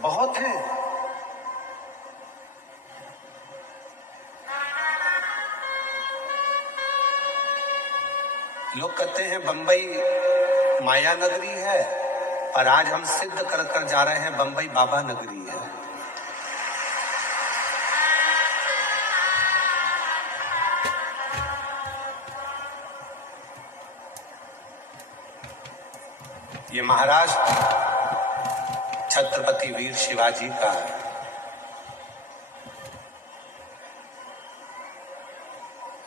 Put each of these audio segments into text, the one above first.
बहुत हैं। लोग कहते हैं बंबई माया नगरी है, और आज हम सिद्ध कर कर जा रहे हैं बंबई बाबा नगरी है। ये महाराष्ट्र छत्रपति वीर शिवाजी का है।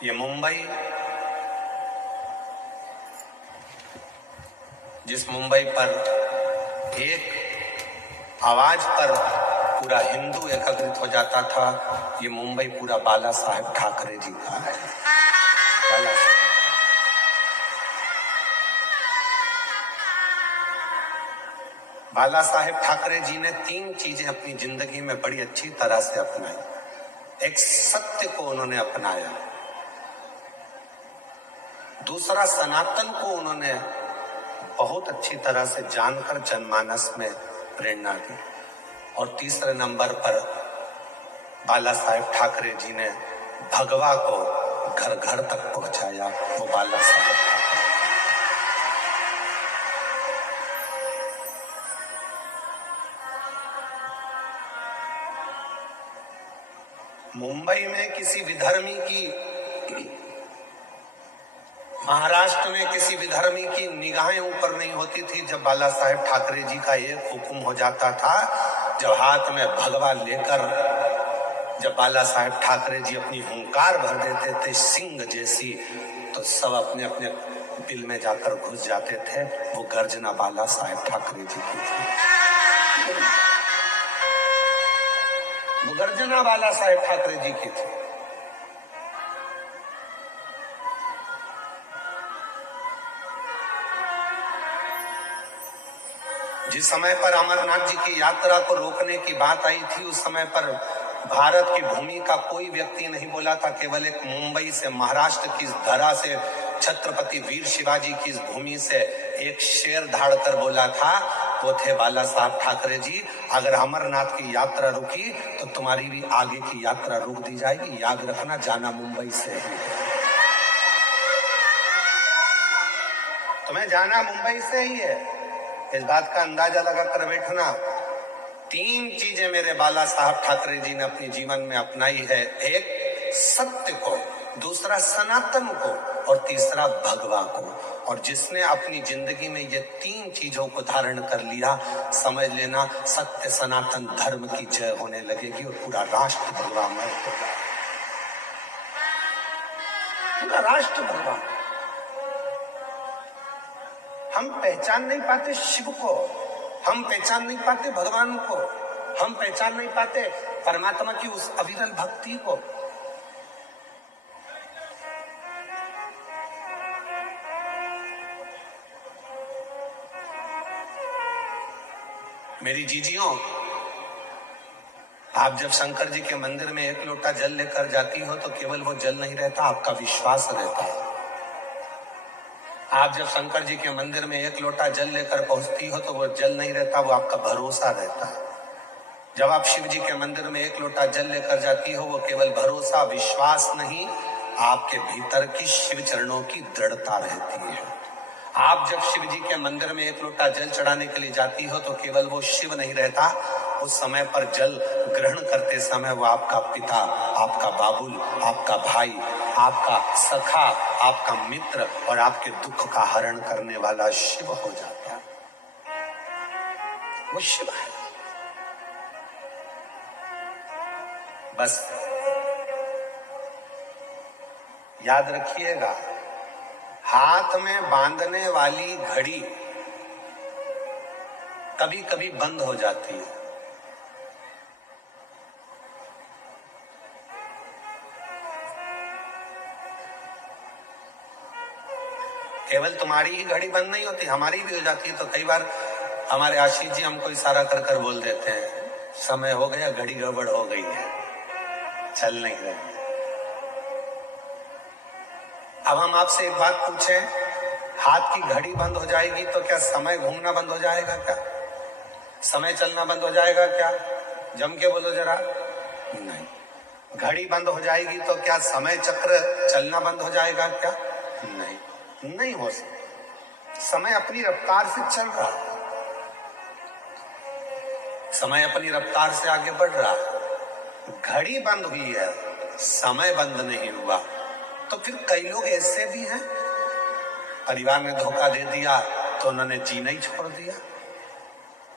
ये मुंबई, जिस मुंबई पर एक आवाज पर पूरा हिंदू एकत्रित हो जाता था, ये मुंबई पूरा बाला साहेब ठाकरे जी का है। बाला साहेब ठाकरे जी ने 3 चीजें अपनी जिंदगी में बड़ी अच्छी तरह से अपनाई। एक, सत्य को उन्होंने अपनाया। दूसरा, सनातन को उन्होंने बहुत अच्छी तरह से जानकर जनमानस में प्रेरणा दी। और तीसरे नंबर पर बाला साहेब ठाकरे जी ने भगवा को घर घर तक पहुंचाया। वो बाला साहेब ठाकरे। मुंबई में किसी विधर्मी की, महाराष्ट्र में किसी विधर्मी की निगाहें ऊपर नहीं होती थी जब बाला साहेब ठाकरे जी का एक हुक्म हो जाता था। जब हाथ में भगवा लेकर जब बाला साहेब ठाकरे जी अपनी हुंकार भर देते थे सिंह जैसी, तो सब अपने अपने दिल में जाकर घुस जाते थे। वो गर्जना बाला साहेब ठाकरे जी की थी। वो गर्जना बाला साहेब ठाकरे जी की थी। जिस समय पर अमरनाथ जी की यात्रा को रोकने की बात आई थी, उस समय पर भारत की भूमि का कोई व्यक्ति नहीं बोला था। केवल एक मुंबई से, महाराष्ट्र की धरा से, छत्रपति वीर शिवाजी की इस भूमि से एक शेर धाड़ कर बोला था। वो थे बाला साहब ठाकरे जी। अगर अमरनाथ की यात्रा रुकी तो तुम्हारी भी आगे की यात्रा रोक दी जाएगी। याद रखना, जाना मुंबई से ही, तुम्हें जाना मुंबई से ही है। इस बात का अंदाजा लगा कर बैठना। 3 चीजें मेरे बाला साहब ठाकरे जी ने अपने जीवन में अपनाई है। एक, सत्य को, दूसरा सनातन को, और तीसरा भगवा को। और जिसने अपनी जिंदगी में ये 3 चीजों को धारण कर लिया, समझ लेना सत्य सनातन धर्म की जय होने लगेगी और पूरा राष्ट्र भगवामय होगा। पूरा राष्ट्र भगवान। हम पहचान नहीं पाते शिव को, हम पहचान नहीं पाते भगवान को, हम पहचान नहीं पाते परमात्मा की उस अविरल भक्ति को। मेरी जीजियों, आप जब शंकर जी के मंदिर में 1 लोटा जल लेकर जाती हो तो केवल वो जल नहीं रहता, आपका विश्वास रहता है। आप जब शंकर जी के मंदिर में 1 लोटा जल लेकर पहुंचती हो तो वो जल नहीं रहता, वो आपका भरोसा रहता है। जब आप शिव जी के मंदिर में 1 लोटा जल लेकर जाती हो, वो केवल भरोसा, विश्वास नहीं, आपके भीतर की शिव चरणों की दृढ़ता रहती है। आप जब शिव जी के मंदिर में 1 लोटा जल चढ़ाने के लिए जाती हो तो केवल वो शिव नहीं रहता, उस समय पर जल ग्रहण करते समय वो आपका पिता, आपका बाबुल, आपका भाई, आपका सखा, आपका मित्र और आपके दुख का हरण करने वाला शिव हो जाता है। वो शिव है। बस याद रखिएगा, हाथ में बांधने वाली घड़ी कभी कभी बंद हो जाती है। केवल तुम्हारी ही घड़ी बंद नहीं होती, हमारी भी हो जाती है। तो कई बार हमारे आशीष जी हमको इशारा कर कर बोल देते हैं, समय हो गया, घड़ी गड़बड़ हो गई है, चल नहीं रही है। अब हम आपसे एक बात पूछें, हाथ की घड़ी बंद हो जाएगी तो क्या समय घूमना बंद हो जाएगा क्या? समय चलना बंद हो जाएगा क्या? जम के बोलो जरा। नहीं। घड़ी बंद हो जाएगी तो क्या समय चक्र चलना बंद हो जाएगा क्या? नहीं, नहीं हो सकता। समय अपनी रफ्तार से चल रहा है, समय अपनी रफ्तार से आगे बढ़ रहा है। घड़ी बंद हुई है, समय बंद नहीं हुआ। तो फिर कई लोग ऐसे भी हैं, परिवार ने धोखा दे दिया तो उन्होंने जीना ही छोड़ दिया।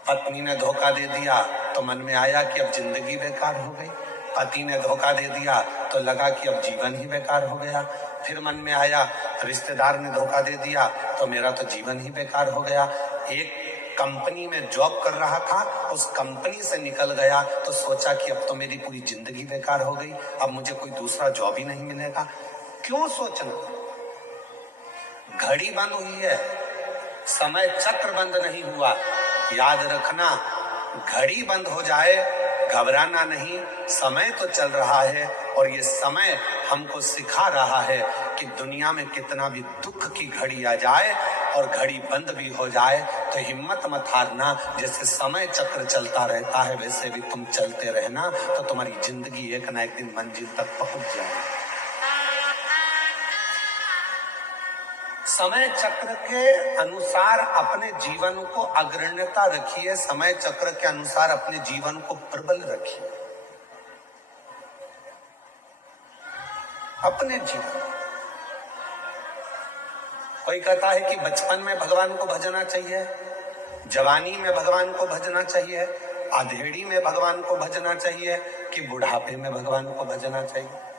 पत्नी ने धोखा दे दिया तो मन में आया कि अब जिंदगी बेकार हो गई। पति ने धोखा दे दिया तो लगा कि अब जीवन ही बेकार हो गया। फिर मन में आया रिश्तेदार ने धोखा दे दिया तो मेरा तो जीवन ही बेकार हो गया। एक कंपनी में जॉब कर रहा था, उस कंपनी से निकल गया तो सोचा कि अब तो मेरी पूरी जिंदगी बेकार हो गई, अब मुझे कोई दूसरा जॉब ही नहीं मिलेगा। क्यों सोचना? घड़ी बंद हुई है, समय चक्र बंद नहीं हुआ। याद रखना, घड़ी बंद हो जाए घबराना नहीं, समय तो चल रहा है। और ये समय हमको सिखा रहा है कि दुनिया में कितना भी दुख की घड़ी आ जाए और घड़ी बंद भी हो जाए तो हिम्मत मत हारना। जैसे समय चक्र चलता रहता है वैसे भी तुम चलते रहना, तो तुम्हारी जिंदगी एक ना एक दिन मंजिल तक पहुंच जाएगी। समय चक्र के अनुसार अपने जीवन को अग्रण्यता रखिए, समय चक्र के अनुसार अपने जीवन को प्रबल रखिए। अपने जीवन, कोई कहता है कि बचपन में भगवान को भजना चाहिए, जवानी में भगवान को भजना चाहिए, अधेड़ी में भगवान को भजना चाहिए, कि बुढ़ापे में भगवान को भजना चाहिए।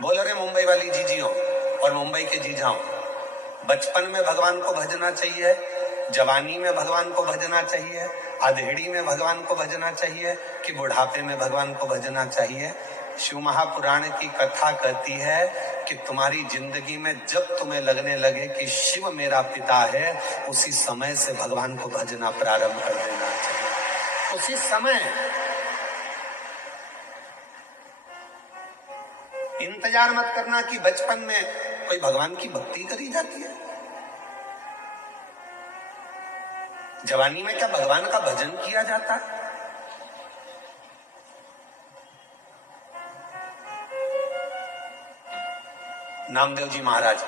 बोलो रे मुंबई वाली जीजियों और मुंबई के जीजाओं, बचपन में भगवान को भजना चाहिए, जवानी में भगवान को भजना चाहिए, अधेड़ी में भगवान को भजना चाहिए, कि बुढ़ापे में भगवान को भजना चाहिए? शिव महापुराण की कथा कहती है कि तुम्हारी जिंदगी में जब तुम्हें लगने लगे कि शिव मेरा पिता है, उसी समय से भगवान को भजना प्रारंभ कर देना चाहिए। उसी समय। इंतजार मत करना कि बचपन में कोई भगवान की भक्ति करी जाती है। जवानी में क्या भगवान का भजन किया जाता है? नामदेव जी महाराज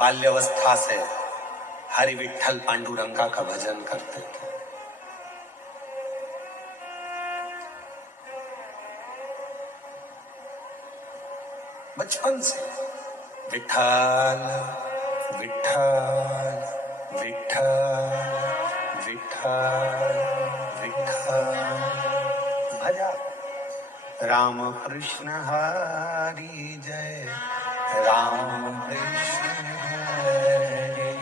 बाल्यावस्था से हरि विठ्ठल पांडुरंगा का भजन करते थे। बचपन से विठ्ठल विठ्ठल विठ्ठल विठ्ठल विठ्ठल भजा। राम कृष्ण हरि जय, राम कृष्ण हरि,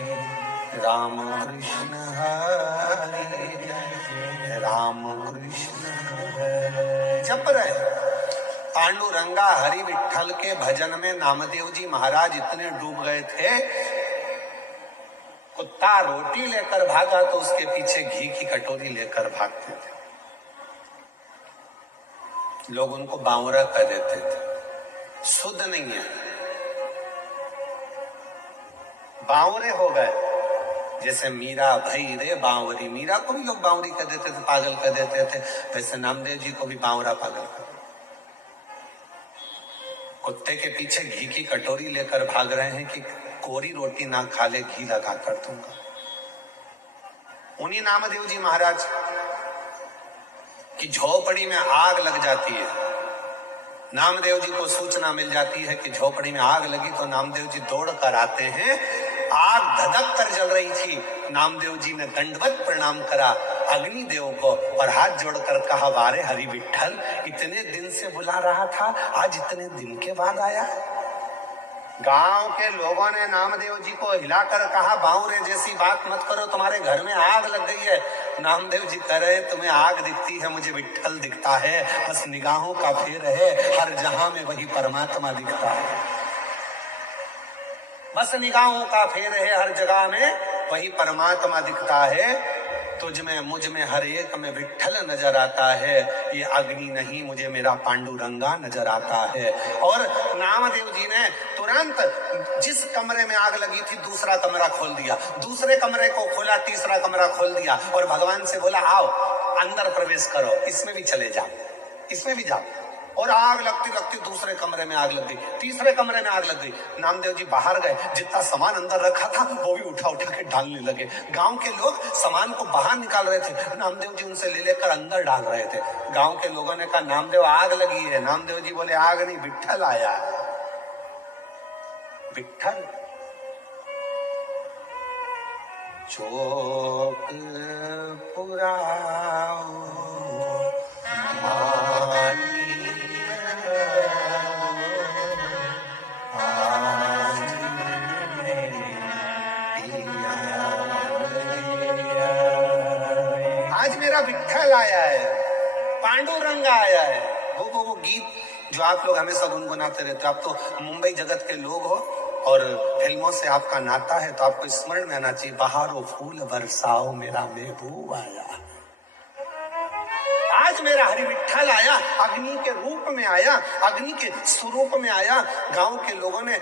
राम कृष्ण हरि जय, राम कृष्ण हरि। जप रहे पांडुरंगा हरि विठ्ठल के भजन में नामदेव जी महाराज इतने डूब गए थे, कुत्ता रोटी लेकर भागा तो उसके पीछे घी की कटोरी लेकर भागते थे। लोग उनको बावरा कह देते थे, शुद्ध नहीं है, बावरे हो गए। जैसे मीरा भई रे बावरी, मीरा को भी लोग बावरी कह देते थे, पागल कह देते थे, वैसे नामदेव जी को भी बावरा पागल कह। कुत्ते के पीछे घी की कटोरी लेकर भाग रहे हैं कि कोरी रोटी ना खा ले, घी लगा कर दूंगा। उन्हीं नामदेव जी महाराज की झोपड़ी में आग लग जाती है। नामदेव जी को सूचना मिल जाती है कि झोपड़ी में आग लगी, तो नामदेव जी दौड़ कर आते हैं। आग धधक कर जल रही थी। नामदेव जी ने दंडवत प्रणाम करा अग्निदेव को और हाथ जोड़कर कहा, वारे हरि विठ्ठल, इतने दिन से बुला रहा था, आज इतने दिन के बाद आया। गांव के लोगों ने नामदेव जी को हिलाकर कहा, बावरे जैसी बात मत करो, तुम्हारे घर में आग लग गई है। नामदेव जी कह रहे, तुम्हें आग दिखती है, मुझे विठ्ठल दिखता है, बस निगाहों का फेर है, हर जहां में वही परमात्मा दिखता है। बस निगाहों का फेर है, हर जगह में वही परमात्मा दिखता है। तुझ में मुझ में हर एक में विट्ठल नजर आता है, ये अग्नि नहीं मुझे मेरा पांडुरंगा नजर आता है। और नामदेव जी ने तुरंत जिस कमरे में आग लगी थी दूसरा कमरा खोल दिया, दूसरे कमरे को खोला, तीसरा कमरा खोल दिया और भगवान से बोला आओ अंदर प्रवेश करो, इसमें भी चले जाओ, इसमें भी जाओ। और आग लगती लगती दूसरे कमरे में आग लग गई, तीसरे कमरे में आग लग गई। नामदेव जी बाहर गए, जितना सामान अंदर रखा था वो भी उठा उठा के डालने लगे। गांव के लोग सामान को बाहर निकाल रहे थे, नामदेव जी उनसे ले लेकर अंदर डाल रहे थे। गांव के लोगों ने कहा नामदेव आग लगी है। नामदेव जी बोले आग नहीं, विट्ठल आया है, विट्ठल। चोक पुराओ आज मेरा विट्ठल आया है, पांडुरंगा आया है। वो गीत जो आप लोग हमेशा गुनगुनाते रहते हो। आप तो मुंबई जगत के लोग हो और फिल्मों से आपका नाता है, तो आपको स्मरण में आना चाहिए, बहारो फूल बरसाओ मेरा महबूब आया। आज मेरा हरि विट्ठल आया, अग्नि के रूप में आया, अग्नि के स्वरूप में आया। गांव के लोगों ने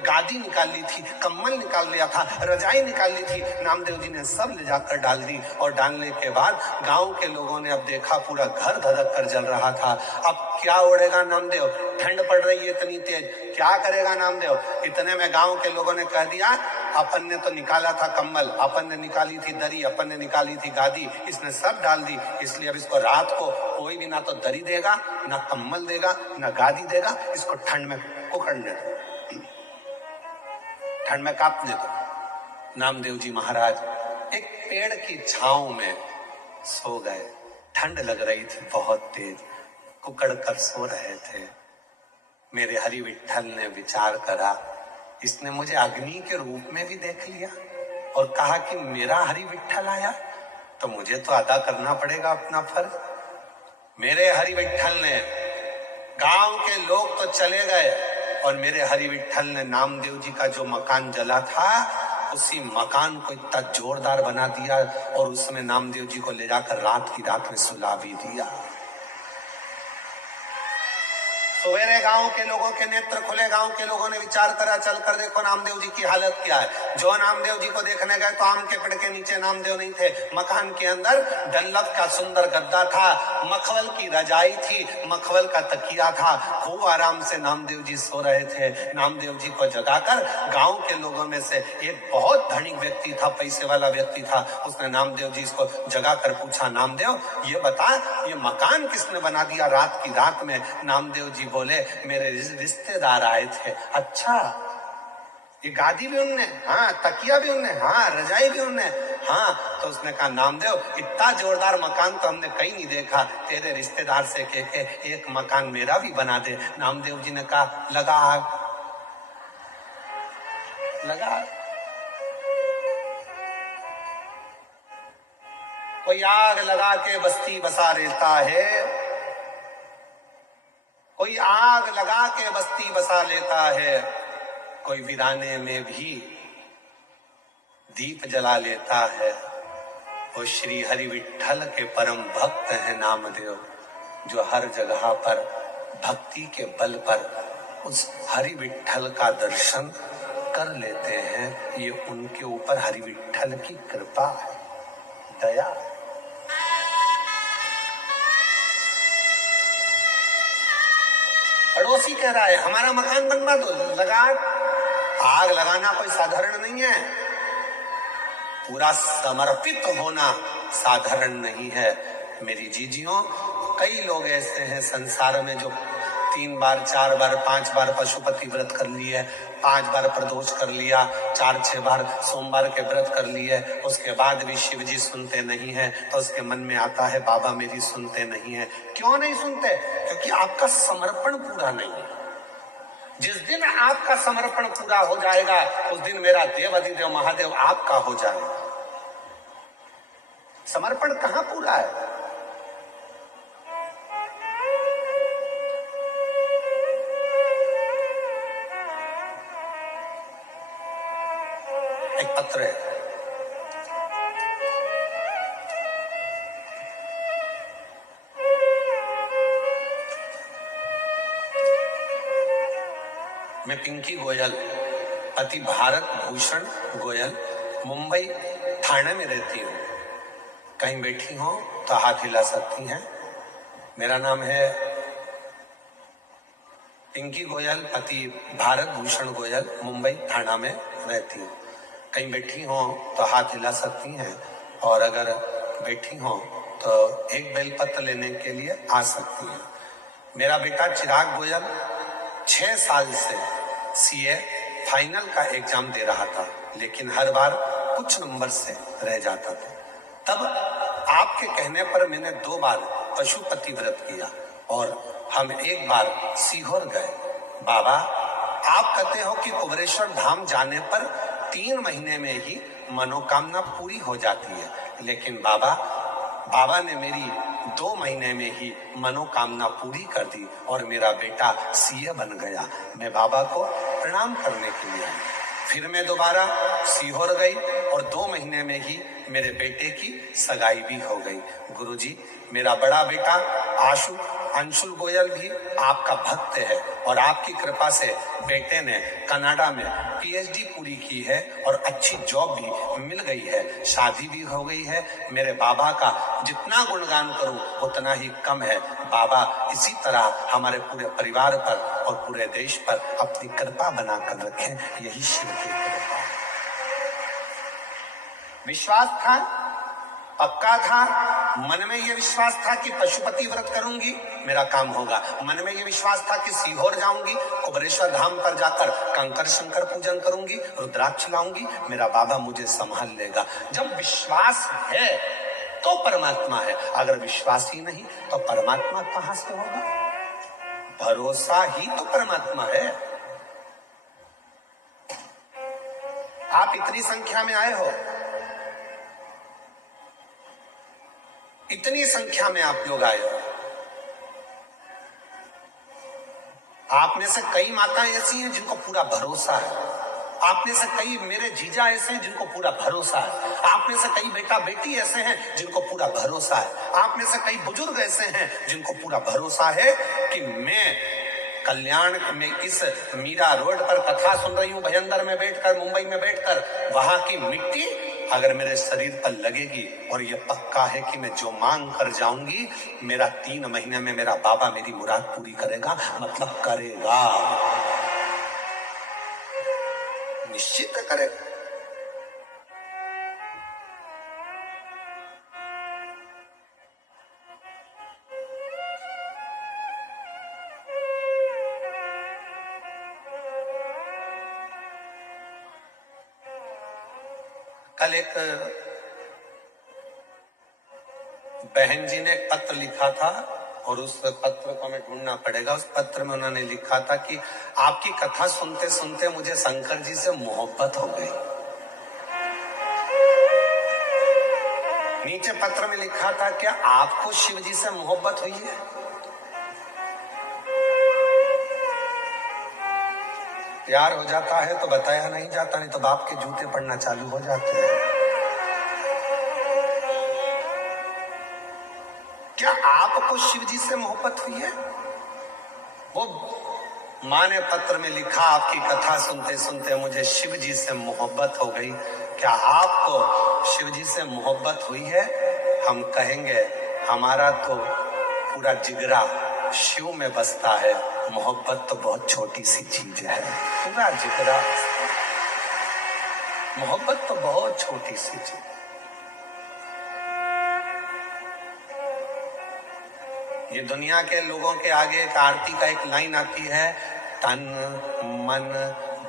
गादी निकाल ली थी, कम्बल निकाल लिया था, रजाई निकाल ली थी, नामदेव जी ने सब ले जाकर डाल दी। और डालने के बाद गांव के लोगों ने अब देखा पूरा घर धधक कर जल रहा था। अब क्या ओढ़ेगा नामदेव, ठंड पड़ रही है इतनी तेज, क्या करेगा नामदेव। इतने में गांव के लोगों ने कह दिया अपन ने तो निकाला था कम्बल, अपन ने निकाली थी दरी, अपन ने निकाली थी गादी, इसने सब डाल दी, इसलिए अब इसको रात को कोई भी ना तो दरी देगा, ना कम्बल देगा, ना गादी देगा, इसको ठंड में कुकड़ने दो, ठंड में कांपने दो। नामदेव जी महाराज एक पेड़ की छांव में सो गए। ठंड लग रही थी बहुत तेज, कुकड़ कर सो रहे थे। मेरे हरि विट्ठल ने विचार करा, इसने मुझे अग्नि के रूप में भी देख लिया और कहा कि मेरा हरि विट्ठल आया, तो मुझे तो अदा करना पड़ेगा अपना फर्ज। मेरे हरि विट्ठल ने, गांव के लोग तो चले गए और मेरे हरि विट्ठल ने नामदेव जी का जो मकान जला था उसी मकान को इतना जोरदार बना दिया और उसमें नामदेव जी को ले जाकर रात की रात में सुला भी दिया। सवेरे गांव के लोगों के नेत्र खुले, गांव के लोगों ने विचार करा चल कर देखो नामदेव जी की हालत क्या है। जो नामदेव जी को देखने गए तो आम के पेड़ के नीचे नामदेव नहीं थे, मकान के अंदर डल्लभ का सुंदर गद्दा था, मखमल की रजाई थी, मखमल का तकिया था, खूब आराम से नामदेव जी सो रहे थे। नामदेव जी को जगाकर गांव के लोगों में से एक बहुत धनिक व्यक्ति था, पैसे वाला व्यक्ति था, उसने नामदेव जी को जगाकर पूछा नामदेव ये बता ये मकान किसने बना दिया रात की रात में। नामदेव जी बोले मेरे रिश्तेदार आए थे। अच्छा, ये गादी भी उनने, हाँ, तकिया भी उनने, हाँ, रजाई भी उनने, हाँ। तो उसने कहा नामदेव इतना जोरदार मकान तो हमने कहीं नहीं देखा, तेरे रिश्तेदार से कह के एक मकान मेरा भी बना दे। नामदेव जी ने कहा लगा आग, लगा आग। कोई आग लगा के बस्ती बसा लेता है, कोई आग लगा के बस्ती बसा लेता है, कोई वीराने में भी दीप जला लेता है। वो श्री हरि विट्ठल के परम भक्त हैं नामदेव, जो हर जगह पर भक्ति के बल पर उस हरि विट्ठल का दर्शन कर लेते हैं। ये उनके ऊपर हरि विट्ठल की कृपा है, दया। पड़ोसी कह रहा है हमारा मकान बनवा दो, लगा आग लगाना कोई साधारण नहीं है, पूरा समर्पित होना साधारण नहीं है। मेरी जीजियों, कई लोग ऐसे हैं संसार में जो 3 बार 4 बार 5 बार पशुपति व्रत कर लिए, 5 बार प्रदोष कर लिया, 4-6 बार सोमवार के व्रत कर लिए, उसके बाद भी शिव जी सुनते नहीं है, तो उसके मन में आता है बाबा मेरी सुनते नहीं है। क्यों नहीं सुनते? क्योंकि आपका समर्पण पूरा नहीं है। जिस दिन आपका समर्पण पूरा हो जाएगा उस दिन मेरा देव अधिदेव महादेव आपका हो जाएगा। समर्पण कहां पूरा है? एक पत्र है, मैं पिंकी गोयल, पति भारत भूषण गोयल, मुंबई ठाणे में रहती हूँ। कहीं बैठी हो तो हाथ हिला सकती हैं। मेरा नाम है पिंकी गोयल, पति भारत भूषण गोयल, मुंबई ठाणा में रहती हूँ। कहीं बैठी हो तो हाथ हिला सकती हैं, और अगर बैठी हो तो एक बेलपत्र लेने के लिए आ सकती हैं। मेरा बेटा चिराग गोयल 6 साल से सीए फाइनल का एग्जाम दे रहा था, लेकिन हर बार कुछ नंबर से रह जाता था। तब आपके कहने पर मैंने 2 बार पशुपति व्रत किया और हम एक बार सीहोर गए। बाबा, आप कहते हो कि कुबेरेश्वर धाम जाने पर 3 महीने में ही मनोकामना पूरी हो जाती है, लेकिन बाबा ने मेरी 2 महीने में ही मनोकामना पूरी कर दी और मेरा बेटा सीए बन गया। मैं बाबा को प्रणाम करने के लिए आई। फिर मैं दोबारा सीहोर गई और 2 महीने में ही मेरे बेटे की सगाई भी हो गई। गुरुजी, मेरा बड़ा बेटा अंशुल गोयल भी आपका भक्त है और आपकी कृपा से बेटे ने कनाडा में पीएचडी पूरी की है और अच्छी जॉब भी मिल गई है, शादी भी हो गई है। मेरे बाबा का जितना गुणगान करूं उतना ही कम है। बाबा इसी तरह हमारे पूरे परिवार पर और पूरे देश पर अपनी कृपा बनाकर रखें, यही शिव की कृपा। विश्वास था, पक्का था, मन में ये विश्वास था कि पशुपति व्रत करूंगी, मेरा काम होगा। मन में ये विश्वास था कि सीहोर जाऊंगी, कुबेरेश्वर धाम पर जाकर कंकर शंकर पूजन करूंगी, रुद्राक्ष लाऊंगी, मेरा बाबा मुझे संभाल लेगा। जब विश्वास है तो परमात्मा है, अगर विश्वास ही नहीं तो परमात्मा कहां से होगा? भरोसा ही तो परमात्मा है। आप इतनी संख्या में आए हो, इतनी संख्या में आप लोग आए हो। आप में से कई माताएं ऐसी हैं जिनको पूरा भरोसा है, आप में से कई मेरे जीजा ऐसे हैं जिनको पूरा भरोसा है, आप में से कई बेटा बेटी ऐसे हैं जिनको पूरा भरोसा है, आप में से कई बुजुर्ग ऐसे हैं जिनको पूरा भरोसा है कि मैं कल्याण में इस मीरा रोड पर कथा सुन रही हूं, भयंदर में बैठकर, मुंबई में बैठकर, वहां की मिट्टी अगर मेरे शरीर पर लगेगी और ये पक्का है कि मैं जो मांग कर जाऊंगी, मेरा 3 महीने में मेरा बाबा मेरी मुराद पूरी करेगा, मतलब करेगा, निश्चित करेगा। कल एक बहन जी ने एक पत्र लिखा था और उस पत्र को हमें ढूंढना पड़ेगा। उस पत्र में उन्होंने लिखा था कि आपकी कथा सुनते सुनते मुझे शंकर जी से मोहब्बत हो गई। नीचे पत्र में लिखा था, क्या आपको शिव जी से मोहब्बत हुई है? प्यार हो जाता है तो बताया नहीं जाता, नहीं तो बाप के जूते पड़ना चालू हो जाते हैं। क्या आपको शिव जी से मोहब्बत हुई है? वो माँ ने पत्र में लिखा, आपकी कथा सुनते सुनते मुझे शिव जी से मोहब्बत हो गई। क्या आपको शिव जी से मोहब्बत हुई है? हम कहेंगे, हमारा तो पूरा जिगरा शिव में बसता है, मोहब्बत तो बहुत छोटी सी चीज है। पूरा जिगरा, मोहब्बत तो बहुत छोटी सी चीज। ये दुनिया के लोगों के आगे एक आरती का एक लाइन आती है, तन मन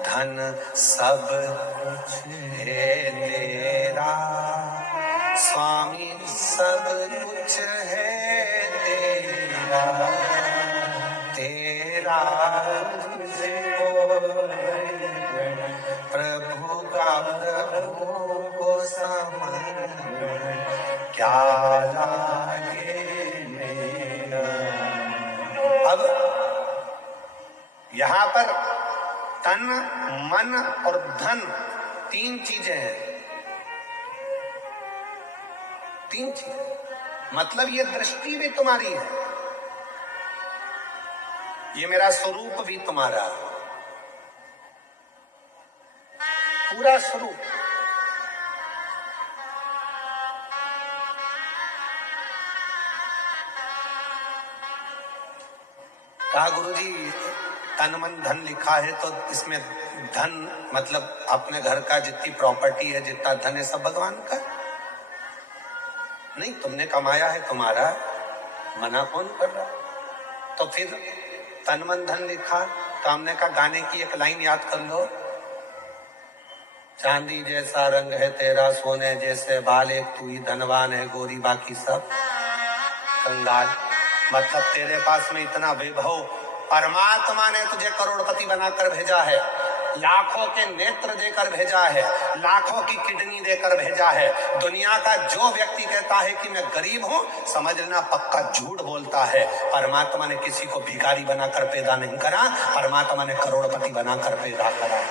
धन सब कुछ है तेरा, स्वामी सब कुछ है तेरा, तेरा प्रभु का प्रभु को समन क्या लागे। अब यहां पर तन मन और धन 3 चीजें हैं। 3 चीजें मतलब ये दृष्टि भी तुम्हारी है, ये मेरा स्वरूप भी तुम्हारा, पूरा शुरू। कहा गुरुजी तन मन धन लिखा है तो इसमें धन मतलब अपने घर का जितनी प्रॉपर्टी है, जितना धन है सब भगवान का नहीं, तुमने कमाया है तुम्हारा, मना कौन कर रहा? तो फिर तन मन धन लिखा तो हमने कहा गाने की एक लाइन याद कर लो, चांदी जैसा रंग है तेरा सोने जैसे बाल, एक तू ही धनवान है गोरी बाकी सब कंगाल। मतलब तेरे पास में इतना वैभव, परमात्मा ने तुझे करोड़पति बनाकर भेजा है, लाखों के नेत्र देकर भेजा है, लाखों की किडनी देकर भेजा है। दुनिया का जो व्यक्ति कहता है कि मैं गरीब हूं, समझना पक्का झूठ बोलता है। परमात्मा ने किसी को भिखारी बनाकर पैदा नहीं करा, परमात्मा ने करोड़पति बनाकर पैदा करा।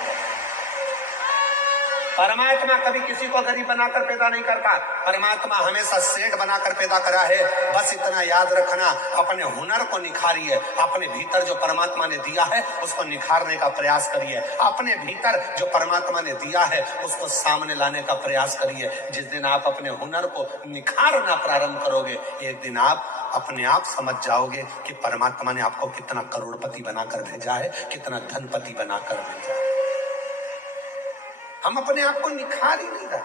परमात्मा कभी किसी को गरीब बनाकर पैदा नहीं करता, परमात्मा हमेशा सेठ बनाकर पैदा करा है। बस इतना याद रखना, अपने हुनर को निखारिए, अपने भीतर जो परमात्मा ने दिया है उसको निखारने का प्रयास करिए, अपने भीतर जो परमात्मा ने दिया है उसको सामने लाने का प्रयास करिए। जिस दिन आप अपने हुनर को निखारना प्रारंभ करोगे, एक दिन आप अपने आप समझ जाओगे कि परमात्मा ने आपको कितना करोड़पति बनाकर भेजा है, कितना धनपति बनाकर भेजा है। हम अपने आप को निखार ही नहीं रहे।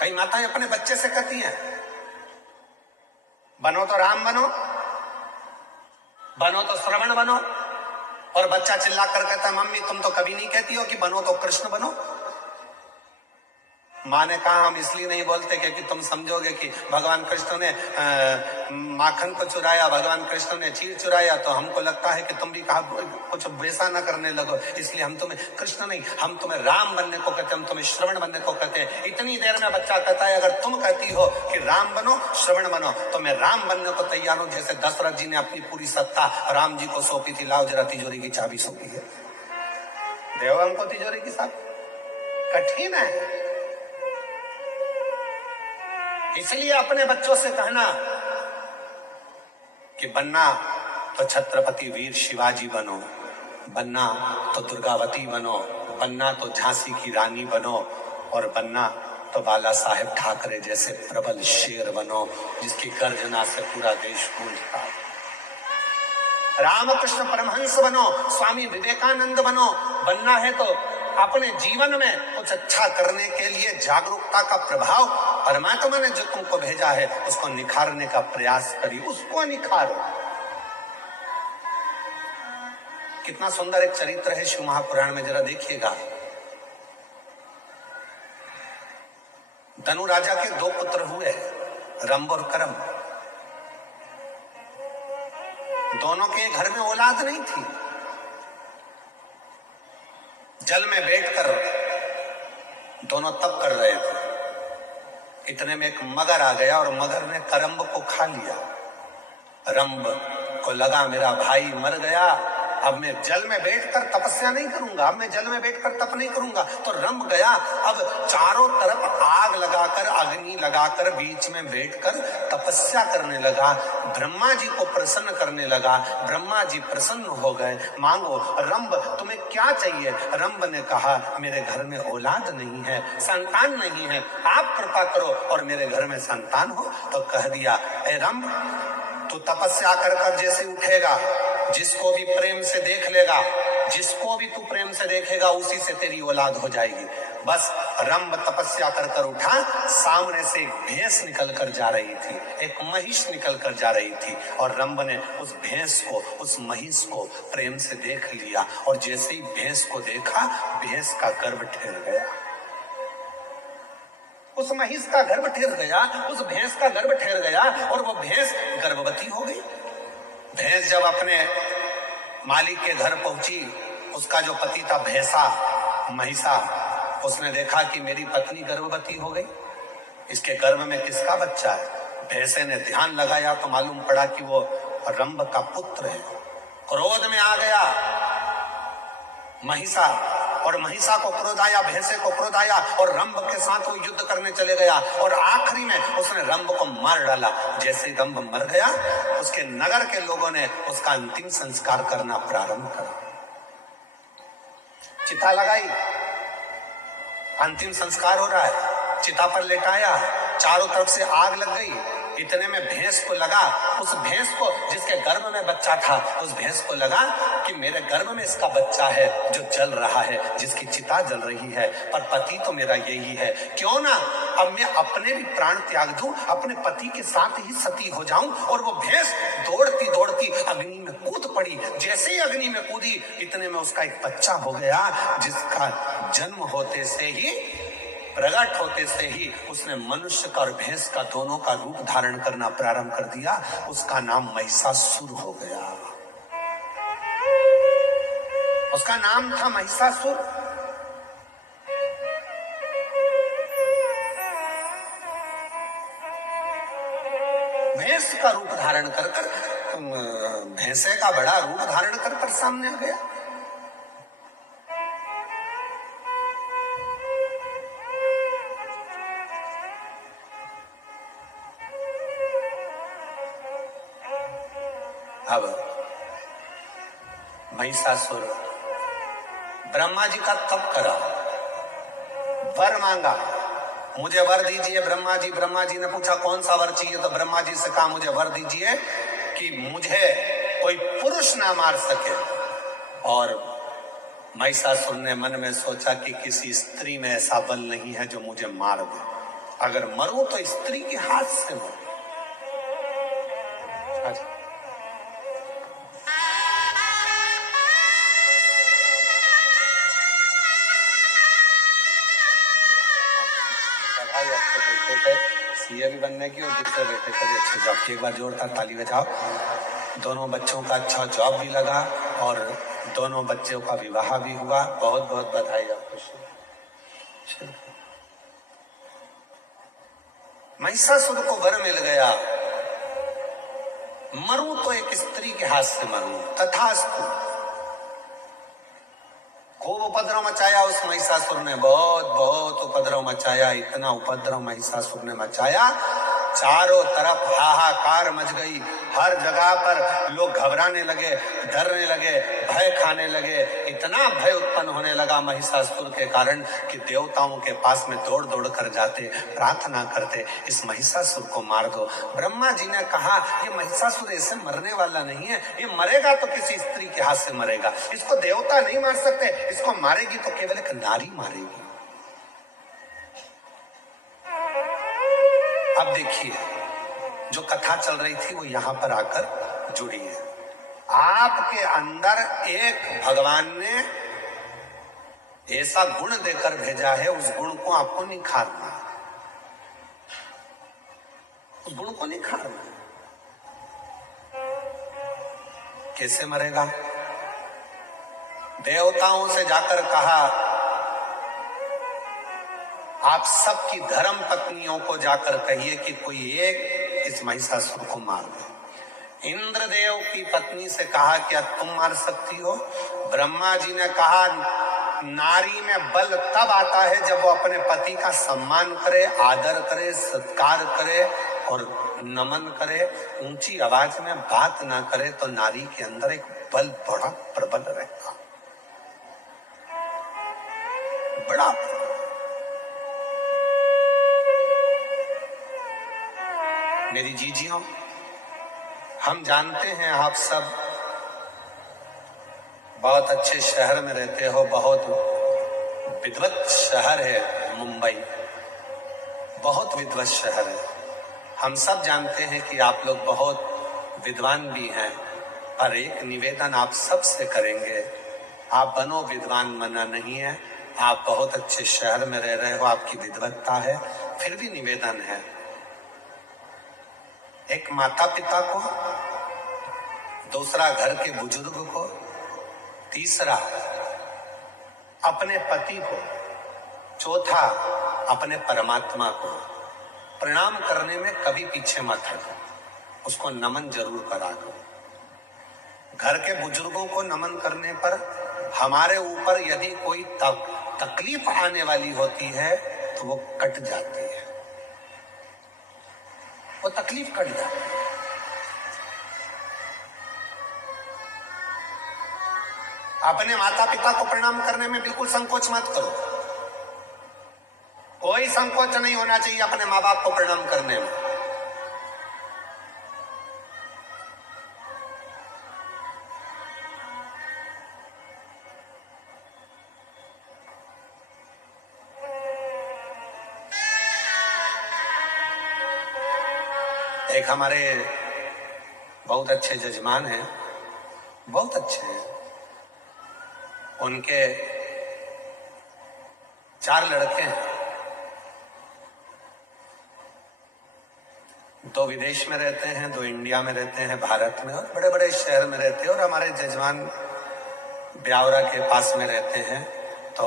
कई माताएं अपने बच्चे से कहती हैं बनो तो राम बनो, बनो तो श्रवण बनो, और बच्चा चिल्ला कर कहता है मम्मी तुम तो कभी नहीं कहती हो कि बनो तो कृष्ण बनो। माँ ने कहा हम इसलिए नहीं बोलते क्योंकि तुम समझोगे कि भगवान कृष्ण ने माखन को चुराया, भगवान कृष्ण ने चीर चुराया, तो हमको लगता है कि तुम भी कहा कुछ वैसा ना करने लगो, इसलिए हम तुम्हें कृष्ण नहीं, हम तुम्हें राम बनने को कहते हैं, हम तुम्हें श्रवण बनने को कहते हैं। इतनी देर में बच्चा कहता है अगर तुम कहती हो कि राम बनो श्रवण बनो तो मैं राम बनने को तैयार हूं। जैसे दशरथ जी ने अपनी पूरी सत्ता राम जी को सौंपी थी, लाओ जरा तिजोरी की चाबी सौंपी है, देव हमको तिजोरी की चाबी। कठिन है, इसलिए अपने बच्चों से कहना कि बनना तो छत्रपति वीर शिवाजी बनो, बनना तो दुर्गावती बनो, बनना तो झांसी की रानी बनो, और बनना तो बाला साहेब ठाकरे जैसे प्रबल शेर बनो जिसकी गर्जना से पूरा देश गूंजता। रामकृष्ण परमहंस बनो, स्वामी विवेकानंद बनो। बनना है तो अपने जीवन में कुछ अच्छा करने के लिए जागरूकता का प्रभाव परमात्मा ने जो तुमको भेजा है उसको निखारने का प्रयास करिए, उसको निखारो। कितना सुंदर एक चरित्र है शिव महापुराण में, जरा देखिएगा। धनु राजा के दो पुत्र हुए, रंभ और करम। दोनों के घर में औलाद नहीं थी। जल में बैठकर दोनों तप कर रहे थे, इतने में एक मगर आ गया और मगर ने करम्ब को खा लिया। रंभ को लगा मेरा भाई मर गया, अब मैं जल में बैठकर तपस्या नहीं करूंगा, अब मैं जल में बैठकर तप नहीं करूंगा। तो रंभ गया, अब चारों तरफ आग लगाकर, अग्नि लगाकर बीच में बैठकर तपस्या करने लगा, ब्रह्मा जी को प्रसन्न करने लगा। ब्रह्मा जी प्रसन्न हो गए, मांगो रंभ तुम्हें क्या चाहिए? रंभ ने कहा मेरे घर में औलाद नहीं है, संतान नहीं है, आप कृपा करो और मेरे घर में संतान हो। तो कह दिया ए रंभ, तू तपस्या कर कर जैसे उठेगा, जिसको भी प्रेम से देख लेगा, जिसको भी तू प्रेम से देखेगा उसी से तेरी औलाद हो जाएगी। बस रंभ तपस्या कर कर उठा, सामने से एक भैंस निकल कर जा रही थी, एक महिष निकल कर जा रही थी, और रंभ ने उस भैंस को, उस महिष को प्रेम से देख लिया, और जैसे ही भैंस को देखा भैंस का गर्भ ठहर गया, उस महिष का गर्भ ठहर गया, उस भैंस का गर्भ ठहर गया, और वो भैंस गर्भवती हो गई। भैंस जब अपने मालिक के घर पहुंची, उसका जो पति था भैंसा, महिषा, उसने देखा कि मेरी पत्नी गर्भवती हो गई, इसके गर्भ में किसका बच्चा है? भैंसे ने ध्यान लगाया तो मालूम पड़ा कि वो रंभ का पुत्र है। क्रोध में आ गया महिषा और महिषा को क्रोध आया, भैंसे को क्रोध आया और रंभ के साथ वो युद्ध करने चले गया और आखिरी में उसने रंभ को मार डाला। जैसे ही रंभ मर गया, उसके नगर के लोगों ने उसका अंतिम संस्कार करना प्रारंभ करा। चिता लगाई, अंतिम संस्कार हो रहा है, चिता पर लेटाया, चारों तरफ से आग लग गई। इतने में भैंस को लगा, उस भैंस को जिसके गर्भ में बच्चा था, उस भैंस को लगा कि मेरे गर्भ में इसका बच्चा है जो जल रहा है, जिसकी चिता जल रही है, पर पति तो मेरा यही है, क्यों ना अब मैं अपने भी प्राण त्याग दूं, अपने पति के साथ ही सती हो जाऊं। और वो भैंस दौड़ती दौड़ती अग्नि में कूद पड़ी। जैसे ही अग्नि में कूदी, इतने में उसका एक बच्चा हो गया, जिसका जन्म होते से ही, प्रकट होते से ही उसने मनुष्य का और भैंस का दोनों का रूप धारण करना प्रारंभ कर दिया। उसका नाम महिषासुर हो गया। उसका नाम था महिषासुर। भैंस का रूप धारण कर भैंसे का बड़ा रूप धारण कर सामने आ गया। अब महिषासुर ब्रह्मा जी का तप करा, वर मांगा, मुझे वर दीजिए ब्रह्मा जी। ब्रह्मा जी ने पूछा कौन सा वर चाहिए, तो ब्रह्मा जी से कहा मुझे वर दीजिए कि मुझे कोई पुरुष ना मार सके। और महिषासुर ने मन में सोचा कि किसी स्त्री में ऐसा बल नहीं है जो मुझे मार दे, अगर मरूं तो स्त्री के हाथ से मरूं। सीए भी बनने की और दूसरे बेटे का भी अच्छा जॉब की। एक बार जोरदार ताली बजाओ। दोनों बच्चों का अच्छा जॉब भी लगा और दोनों बच्चों का विवाह भी हुआ। बहुत बहुत बधाई आपको। महिषासुर को वर मिल गया, मरूं तो एक स्त्री के हाथ से मरूं। तथास्तु। खूब उपद्रव मचाया उस महिषासुर ने, बहुत बहुत उपद्रव मचाया। इतना उपद्रव महिषासुर ने मचाया, चारों तरफ हाहाकार मच गई। हर जगह पर लोग घबराने लगे, डरने लगे, भय खाने लगे। इतना भय उत्पन्न होने लगा महिषासुर के कारण कि देवताओं के पास में दौड़ दौड़ कर जाते, प्रार्थना करते, इस महिषासुर को मार दो। ब्रह्मा जी ने कहा ये महिषासुर ऐसे मरने वाला नहीं है, ये मरेगा तो किसी स्त्री के हाथ से मरेगा, इसको देवता नहीं मार सकते, इसको मारेगी तो केवल एक नारी मारेगी। अब देखिए, जो कथा चल रही थी वो यहां पर आकर जुड़ी है। आपके अंदर एक भगवान ने ऐसा गुण देकर भेजा है, उस गुण को आपको निखारना है, उस गुण को निखारना है। कैसे मरेगा? देवताओं से जाकर कहा आप सबकी धर्म पत्नियों को जाकर कहिए कि कोई एक इस महिषासुर को मार दे। इंद्रदेव की पत्नी से कहा क्या तुम मार सकती हो? ब्रह्मा जी ने कहा नारी में बल तब आता है जब वो अपने पति का सम्मान करे, आदर करे, सत्कार करे और नमन करे, ऊंची आवाज में बात ना करे, तो नारी के अंदर एक बल बड़ा प्रबल रहेगा, बड़ा। मेरी जीजियों, हम जानते हैं आप सब बहुत अच्छे शहर में रहते हो, बहुत विद्वत शहर है मुंबई, बहुत विद्वत शहर है। हम सब जानते हैं कि आप लोग बहुत विद्वान भी हैं, पर एक निवेदन आप सब से करेंगे, आप बनो विद्वान, मना नहीं है, आप बहुत अच्छे शहर में रह रहे हो, आपकी विद्वत्ता है, फिर भी निवेदन है, एक माता पिता को, दूसरा घर के बुजुर्ग को, तीसरा अपने पति को, चौथा अपने परमात्मा को प्रणाम करने में कभी पीछे मत हटो, उसको नमन जरूर करा दो। घर के बुजुर्गों को नमन करने पर हमारे ऊपर यदि कोई तकलीफ आने वाली होती है तो वो कट जाती है, वो तकलीफ कट जाती है। अपने माता पिता को प्रणाम करने में बिल्कुल संकोच मत करो, कोई संकोच नहीं होना चाहिए अपने माँ बाप को प्रणाम करने में। एक हमारे बहुत अच्छे जजमान हैं, बहुत अच्छे हैं, उनके 4 लड़के हैं, 2 विदेश में रहते हैं, 2 इंडिया में रहते हैं, भारत में, और बड़े बड़े शहर में रहते हैं। और हमारे जजमान ब्यावरा के पास में रहते हैं। तो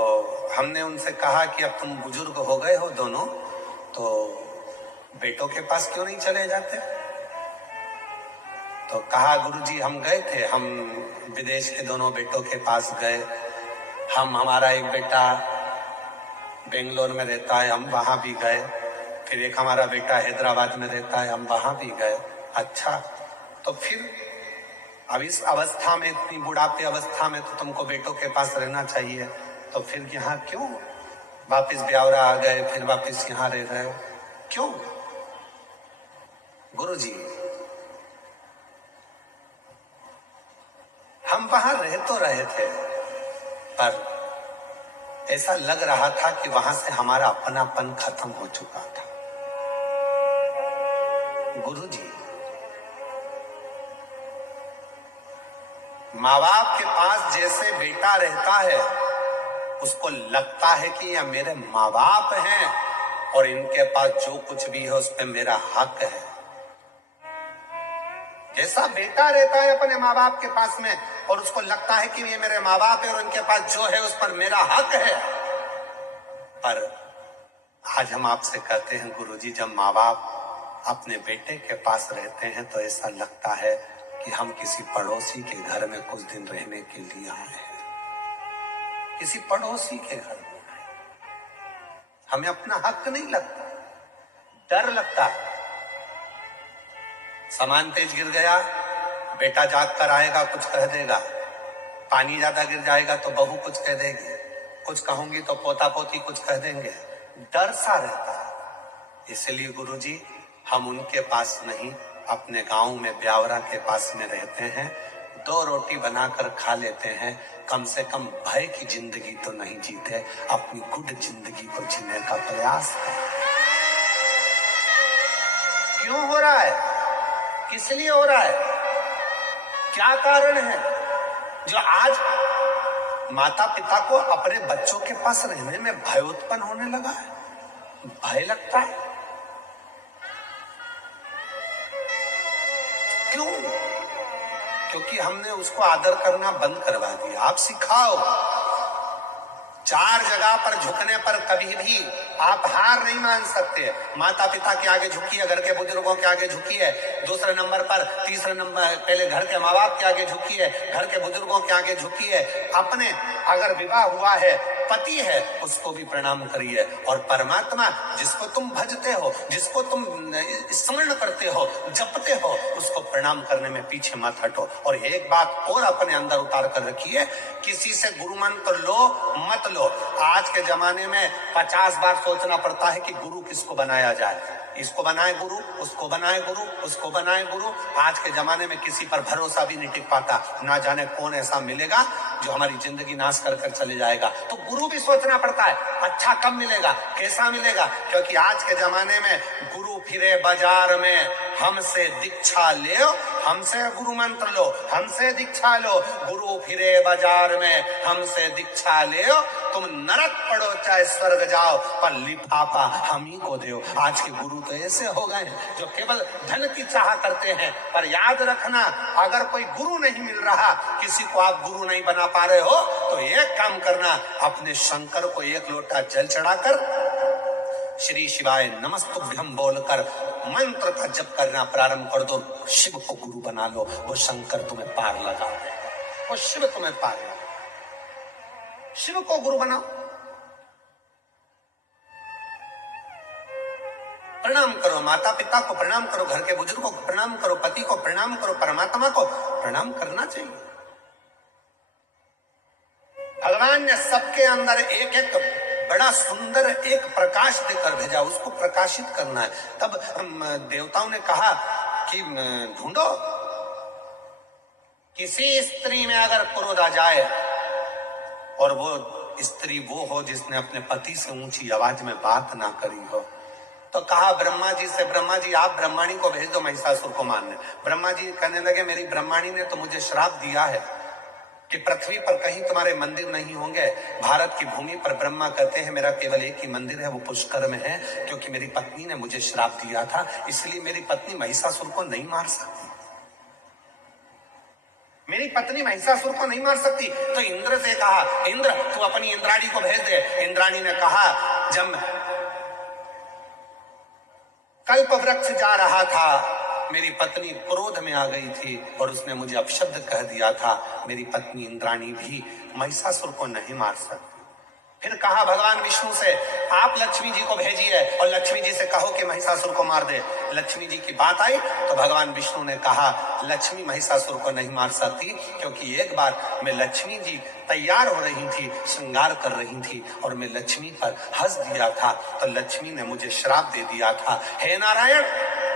हमने उनसे कहा कि अब तुम बुजुर्ग हो गए हो दोनों, तो बेटों के पास क्यों नहीं चले जाते? तो कहा गुरुजी हम गए थे, हम विदेश के दोनों बेटों के पास गए। हमारा एक बेटा बेंगलोर में रहता है, हम वहां भी गए। फिर एक हमारा बेटा हैदराबाद में रहता है, हम वहां भी गए। अच्छा, तो फिर अब इस अवस्था में, इतनी बुढ़ापे अवस्था में, तो तुमको बेटों के पास रहना चाहिए, तो फिर यहाँ क्यों वापिस ब्यावरा आ गए, फिर वापिस यहाँ रह रहे हो क्यों? गुरुजी हम वहां रह तो रहे थे, पर ऐसा लग रहा था कि वहां से हमारा अपनापन खत्म हो चुका था। गुरुजी, माँ बाप के पास जैसे बेटा रहता है, उसको लगता है कि ये मेरे माँ बाप हैं और इनके पास जो कुछ भी है उस पर मेरा हक है। जैसा बेटा रहता है अपने माँ बाप के पास में और उसको लगता है कि ये मेरे माँ बाप है और उनके पास जो है उस पर मेरा हक है। पर आज हम आपसे कहते हैं गुरुजी, जब माँ बाप अपने बेटे के पास रहते हैं तो ऐसा लगता है कि हम किसी पड़ोसी के घर में कुछ दिन रहने के लिए आए हैं, किसी पड़ोसी के घर में। हमें अपना हक नहीं लगता, डर लगता है। सामान तेज गिर गया, बेटा जाग कर आएगा कुछ कह देगा, पानी ज्यादा गिर जाएगा तो बहू कुछ कह देगी, कुछ कहूंगी तो पोता पोती कुछ कह देंगे, डर सा रहता है। इसलिए गुरुजी हम उनके पास नहीं, अपने गांव में ब्यावरा के पास में रहते हैं, 2 रोटी बनाकर खा लेते हैं, कम से कम भय की जिंदगी तो नहीं जीते, अपनी गुड जिंदगी को जीने का प्रयास करें। क्यों हो रहा है? किस लिए हो रहा है? क्या कारण है जो आज माता पिता को अपने बच्चों के पास रहने में भय उत्पन्न होने लगा है? भय लगता है क्यों? क्योंकि हमने उसको आदर करना बंद करवा दिया। आप सिखाओ, 4 जगह पर झुकने पर कभी भी आप हार नहीं मान सकते। माता पिता के आगे झुकिए, घर के बुजुर्गों के आगे झुकिए, दूसरे नंबर पर, तीसरे नंबर पहले घर के माँ बाप के आगे झुकिए, घर के बुजुर्गों के आगे झुकिए, अपने अगर विवाह हुआ है, पति है, उसको भी प्रणाम करिए। और परमात्मा जिसको तुम भजते हो, जिसको तुम स्मरण करते हो, जपते हो, उसको प्रणाम करने में पीछे मत हटो। और एक बात और अपने अंदर उतार कर रखिए, किसी से गुरु मंत्र लो मत लो। आज के जमाने में 50 बार सोचना पड़ता है कि गुरु किसको बनाया जाए, इसको बनाए गुरु, उसको बनाए गुरु, उसको बनाए गुरु। आज के जमाने में किसी पर भरोसा भी नहीं टिक पाता, ना जाने कौन ऐसा मिलेगा जो हमारी जिंदगी नाश कर कर चले जाएगा। तो गुरु भी सोचना पड़ता है, अच्छा कब मिलेगा, कैसा मिलेगा, क्योंकि आज के जमाने में गुरु फिरे बाजार में, हमसे दीक्षा ले, हमसे गुरु मंत्र लो, हमसे दीक्षा लो, गुरु फिरे बाजार में, हमसे दीक्षा ले, तुम नरक पड़ो चाहे स्वर्ग जाओ, पर लिफाफा हम ही को दो। आज के गुरु तो ऐसे हो गए जो केवल धन की चाह करते हैं। पर याद रखना, अगर कोई गुरु नहीं मिल रहा, किसी को आप गुरु नहीं बना पा रहे हो, तो एक काम करना, अपने शंकर को 1 लोटा जल चढ़ाकर श्री शिवाय नमस्तुभ्यम बोलकर मंत्र का जप करना प्रारंभ कर दो। शिव को गुरु बना लो, वो शंकर तुम्हें पार लगा, वो शिव तुम्हें पार लगा। शिव को गुरु बनाओ। प्रणाम करो, माता पिता को प्रणाम करो, घर के बुजुर्गों को प्रणाम करो, पति को प्रणाम करो, परमात्मा को प्रणाम करना चाहिए। भगवान ने सबके अंदर एक एक बड़ा सुंदर एक प्रकाश देकर भेजा, उसको प्रकाशित करना है। तब देवताओं ने कहा कि ढूंढो, किसी स्त्री में अगर क्रोध आ जाए और वो स्त्री वो हो जिसने अपने पति से ऊंची आवाज में बात ना करी हो, तो कहा ब्रह्मा जी से, ब्रह्मा जी आप ब्रह्माणी को भेज दो महिषासुर को मारने। ब्रह्मा जी कहने लगे मेरी ब्रह्माणी ने तो मुझे श्राप दिया है कि पृथ्वी पर कहीं तुम्हारे मंदिर नहीं होंगे। भारत की भूमि पर ब्रह्मा कहते हैं मेरा केवल एक ही मंदिर है, वो पुष्कर में है, क्योंकि मेरी पत्नी ने मुझे श्राप दिया था, इसलिए मेरी पत्नी महिषासुर को नहीं मार सकती। मेरी पत्नी महिषासुर को नहीं मार सकती। तो इंद्र से कहा इंद्र तू अपनी इंद्राणी को भेज दे। इंद्राणी ने कहा जब कल्प वृक्ष जा रहा था मेरी पत्नी क्रोध में आ गई थी और उसने मुझे अपशब्द कह दिया था, मेरी पत्नी इंद्राणी भी महिषासुर को नहीं मार सकती। फिर कहा भगवान विष्णु से आप लक्ष्मी जी को भेजिए और लक्ष्मी जी से कहो कि महिषासुर को मार दे। लक्ष्मी जी की बात आई तो भगवान विष्णु ने कहा लक्ष्मी महिषासुर को नहीं मार सकती, क्योंकि एक बार मैं लक्ष्मी जी तैयार हो रही थी, श्रृंगार कर रही थी और मैं लक्ष्मी पर हंस दिया था तो लक्ष्मी ने मुझे श्राप दे दिया था, हे नारायण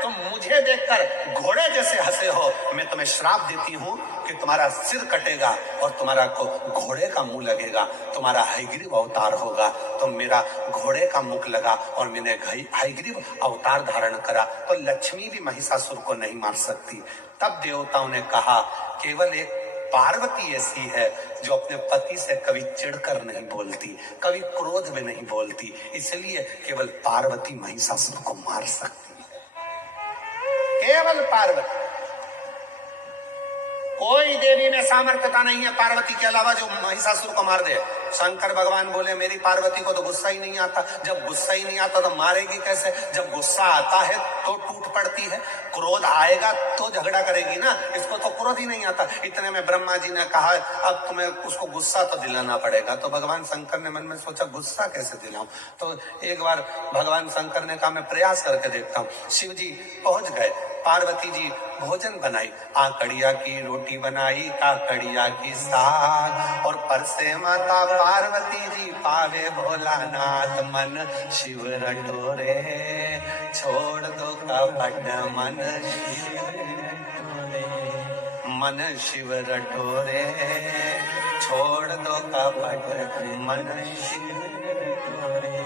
तुम मुझे देखकर घोड़े जैसे हंसे हो, मैं तुम्हें श्राप देती हूँ कि तुम्हारा सिर कटेगा और तुम्हारा को घोड़े का मुंह लगेगा, तुम्हारा हयग्रीव अवतार होगा। तो मेरा घोड़े का मुख लगा और मैंने हयग्रीव अवतार धारण करा, तो लक्ष्मी भी महिषासुर को नहीं मार सकती। तब देवताओं ने कहा केवल एक पार्वती ऐसी है जो अपने पति से कभी चिढ़कर नहीं बोलती, कभी क्रोध में नहीं बोलती, इसलिए केवल पार्वती महिषासुर को मार सकती है। केवल पार्वती, कोई देवी में सामर्थ्यता नहीं है पार्वती के अलावा जो महिषासुर को मार दे। शंकर भगवान बोले मेरी पार्वती को तो गुस्सा ही नहीं आता, जब गुस्सा ही नहीं आता तो मारेगी कैसे? जब गुस्सा आता है तो टूट पड़ती है, क्रोध आएगा तो झगड़ा करेगी ना, इसको तो क्रोध ही नहीं आता। इतने में ब्रह्मा जी ने कहा अब तुम्हें उसको गुस्सा तो दिलाना पड़ेगा। तो भगवान शंकर ने मन में सोचा गुस्सा कैसे दिलाऊं। तो एक बार भगवान शंकर ने कहा मैं प्रयास करके देखता हूँ। शिव जी पहुंच गए, पार्वती जी भोजन बनाई, आकड़िया की रोटी बनाई, काकड़िया की साग और परसे माता पार्वती जी पावे भोलानाथ, मन शिव रटोरे छोड़ दो कपट मन मन शिव रटोरे छोड़ दो कपट मन शिव रटोरे।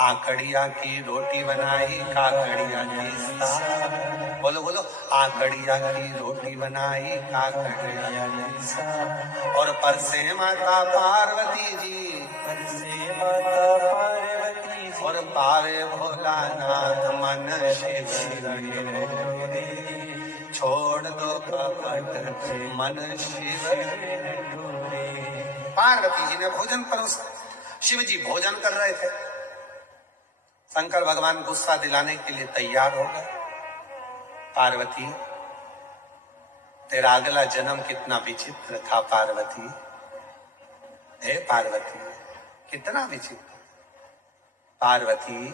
आकड़िया की रोटी बनाई, काकड़िया की साग, बोलो बोलो, आकड़िया की रोटी बनाई, काकड़िया की साग और परसे माता पार्वती जी, परसे माता पार्वती जी और पावे भोलानाथ, मन शिव रटोरे छोड़ दो कपट मन शिव रटोरे। पार्वती जी ने भोजन परोसा, शिव जी भोजन कर रहे थे। शंकर भगवान गुस्सा दिलाने के लिए तैयार हो गए, पार्वती तेरा अगला जन्म कितना विचित्र था पार्वती, हे पार्वती कितना विचित्र। पार्वती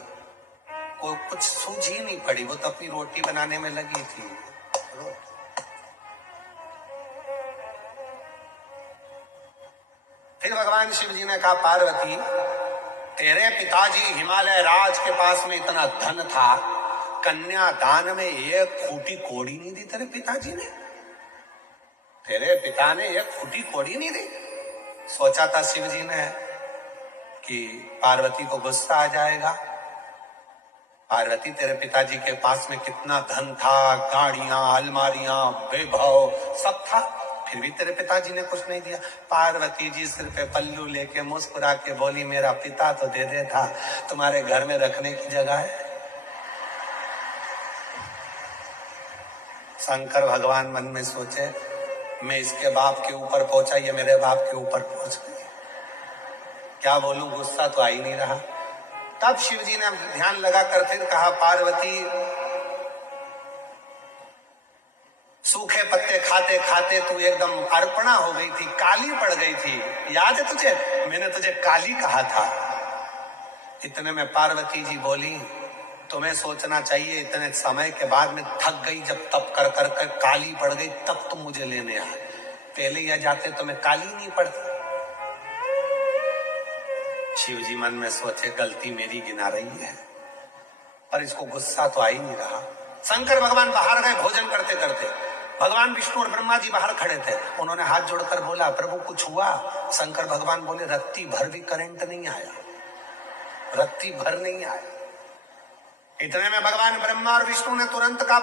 को कुछ सूझ ही नहीं पड़ी, वो तो अपनी रोटी बनाने में लगी थी। फिर भगवान शिव जी ने कहा पार्वती तेरे पिताजी हिमालय राज के पास में इतना धन था, कन्या दान में एक फूटी कोड़ी नहीं दी तेरे पिताजी ने, तेरे पिता ने एक फूटी कोड़ी नहीं दी। सोचा था शिव जी ने कि पार्वती को गुस्सा आ जाएगा। पार्वती तेरे पिताजी के पास में कितना धन था, गाड़ियां, अलमारियां, वैभव सब था, फिर भी तेरे पिताजी ने कुछ नहीं दिया। पार्वती जी सिर पे पल्लू लेके मुस्कुरा के बोली मेरा पिता तो दे देता, तुम्हारे घर में रखने की जगह है। शंकर भगवान मन में सोचे मैं इसके बाप के ऊपर पहुंचा, ये मेरे बाप के ऊपर पहुंच गई, क्या बोलूं, गुस्सा तो आ ही नहीं रहा। तब शिव जी ने ध्यान लगाकर फिर कहा पार्वती सूखे पत्ते खाते खाते तू एकदम अर्पणा हो गई थी, काली पड़ गई थी। याद है तुझे? मैंने तुझे काली कहा था। इतने में पार्वती जी बोली, तुम्हें सोचना चाहिए, इतने समय के बाद में थक गई, जब तप कर कर कर काली पड़ गई, तब तुम मुझे लेने आए। पहले ही आ जाते तो मैं काली नहीं पड़ती। शिव जी मन में सोचे, गलती मेरी गिना रही है, पर इसको गुस्सा तो आ ही नहीं रहा। शंकर भगवान बाहर गए भोजन करते करते। भगवान विष्णु और ब्रह्मा जी बाहर खड़े थे। उन्होंने हाथ जोड़कर बोला, प्रभु कुछ हुआ? शंकर भगवान बोले, रत्ती भर भी करंट नहीं आया, रत्ती भर नहीं आया। इतने में भगवान ब्रह्मा और विष्णु ने तुरंत कहा,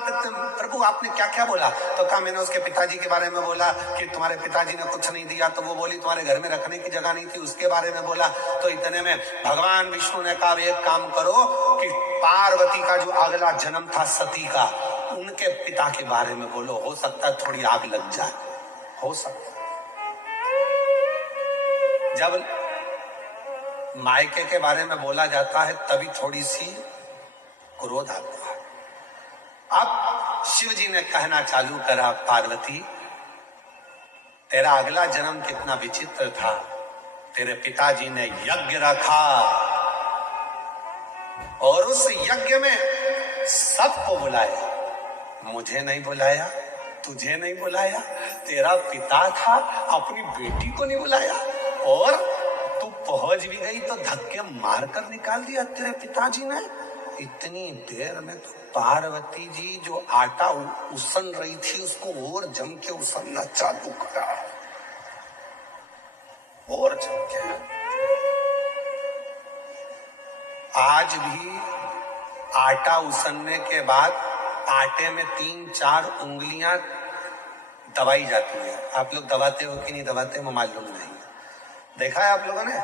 प्रभु आपने क्या क्या बोला? तो कहा, मैंने उसके पिताजी के बारे में बोला कि तुम्हारे पिताजी ने कुछ नहीं दिया। तो वो बोली, तुम्हारे घर में रखने की जगह नहीं थी, उसके बारे में बोला। तो इतने में भगवान विष्णु ने कहा, एक काम करो कि पार्वती का जो अगला जन्म था सती का, उनके पिता के बारे में बोलो, हो सकता है थोड़ी आग लग जाए, हो सकता। जब मायके के बारे में बोला जाता है तभी थोड़ी सी क्रोध आता है। अब शिव जी ने कहना चालू करा, पार्वती तेरा अगला जन्म कितना विचित्र था। तेरे पिताजी ने यज्ञ रखा और उस यज्ञ में सबको बुलाया, मुझे नहीं बुलाया, तुझे नहीं बुलाया। तेरा पिता था, अपनी बेटी को नहीं बुलाया, और तू पहुंच भी गई तो धक्के मारकर निकाल दिया तेरे पिताजी ने। इतनी देर में तो पार्वती जी जो आटा उसन रही थी उसको और जम के उसनना चालू करा, और जम के। आज भी आटा उसनने के बाद आटे में 3-4 उंगलियां दबाई जाती है। आप लोग दबाते हो कि नहीं दबाते हो मालूम नहीं, देखा है आप लोगों ने?